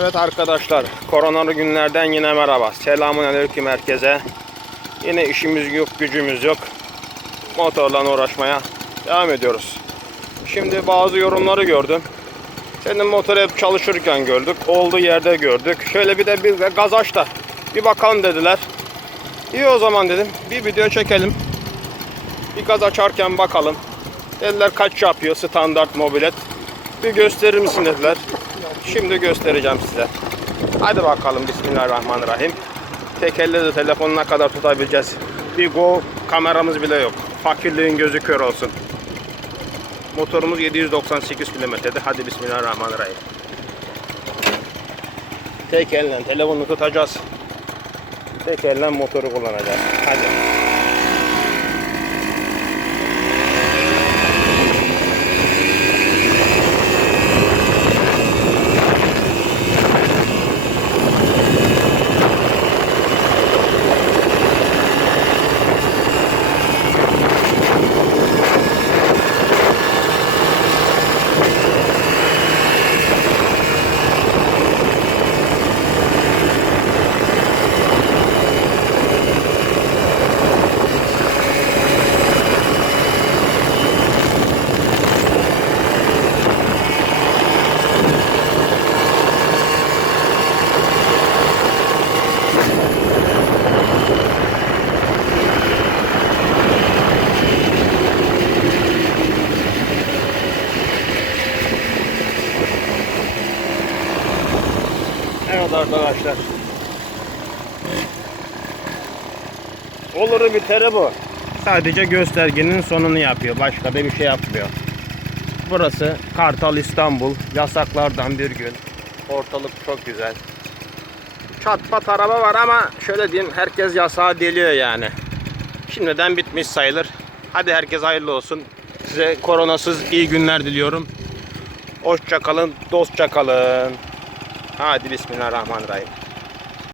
Evet arkadaşlar, koronalı günlerden yine merhaba. Selamun aleyküm herkese. Yine işimiz yok, gücümüz yok. Motorla uğraşmaya devam ediyoruz. Şimdi bazı yorumları gördüm. Senin motor hep çalışırken gördük, olduğu yerde gördük. Şöyle bir de bir de gaz aç da bir bakalım dediler. İyi o zaman dedim, bir video çekelim. Bir gaz açarken bakalım. Dediler kaç yapıyor standart mobilet. Bir gösterir misin dediler. Şimdi göstereceğim size. Hadi bakalım Bismillahirrahmanirrahim. Tek elle de telefonu ne kadar tutabileceğiz. Bir Go kameramız bile yok. Fakirliğin gözü kör olsun. Motorumuz 798 kilometrede. Hadi Bismillahirrahmanirrahim. Tek elle telefonu tutacağız. Tek elle motoru kullanacağız. Hadi. Evet arkadaşlar. Oluru biteri bu. Sadece göstergenin sonunu yapıyor. Başka da bir şey yapmıyor. Burası Kartal İstanbul. Yasaklardan bir gün. Ortalık çok güzel. Çat pat araba var ama şöyle diyeyim herkes yasağı deliyor yani. Şimdiden bitmiş sayılır. Hadi herkes hayırlı olsun. Size koronasız iyi günler diliyorum. Hoşça kalın, dostça kalın. Hadi bismillahirrahmanirrahim.